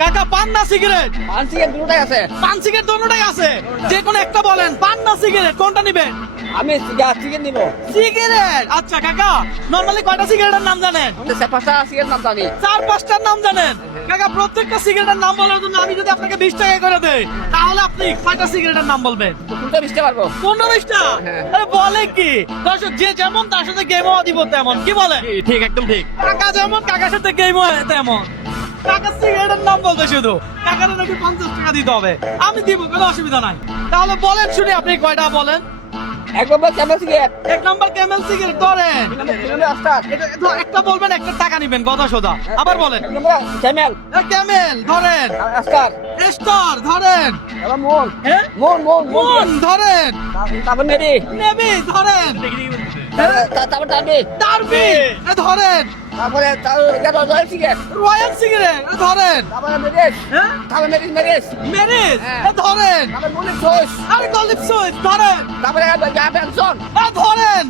কাকা পান না সিগারেট? পান সিগারেট দুটোটাই আছে। পান সিগারেট দোনোটাই আছে, যে কোনো একটা বলেন। পান না সিগারেট কোনটা নিবেন? আমি সিগারেট নিব। সিগারেট। আচ্ছা কাকা, নরমালি কয়টা সিগারেটের নাম জানেন? পাঁচটা সিগারেট নাম জানি। 4-5টার নাম জানেন? কাকা প্রত্যেকটা সিগারেটের নাম বলার জন্য আমি যদি আপনাকে 20 টাকা করে দেই, তাহলে আপনি কয়টা সিগারেটের নাম বলবেন? কোনটা বুঝতে পারবো? 15-20টা? হ্যাঁ। আরে বলে কি দর্শক, যে যেমন তার সাথে গেমও দিব তেমন। কি বলে? ঠিক, একদম ঠিক। কাকা যেমন কাকার সাথে গেমও তেমন। কাকা সিগারেটের নাম বলবে শুধু, কাকার নাকি 50 টাকা দিতে হবে। আমি দিব, কোনো অসুবিধা নাই। তাহলে বলেন শুনি, আপনি কয়টা বলেন? এক number camel cigarette. 1 number camel cigarette ধরেন। আস্তার। একটা বলবেন, একটা টাকা নিবেন, কথা সোজা। আবার বলেন। এক নম্বর ক্যামেল। ক্যামেল ধরেন। আস্তার। স্টার ধরেন। এবার মন। হ্যাঁ? মন মন ধরেন। তারপর নেবি। নেবি ধরেন। তারপর টানবি। টার্বি ধরেন। তারপরে রয়্যাল সিগারেট। রয়্যাল সিগারেট ধরেন। তারপরে মেরিস। হ্যাঁ? তারপরে মেরিস। মেরিস হ্যাঁ। ধরেন। তারপরে মুনিক চয়েস। আরে গলিপ সুইচ ধরেন। তারপরে ব্যানসন। ধরেন।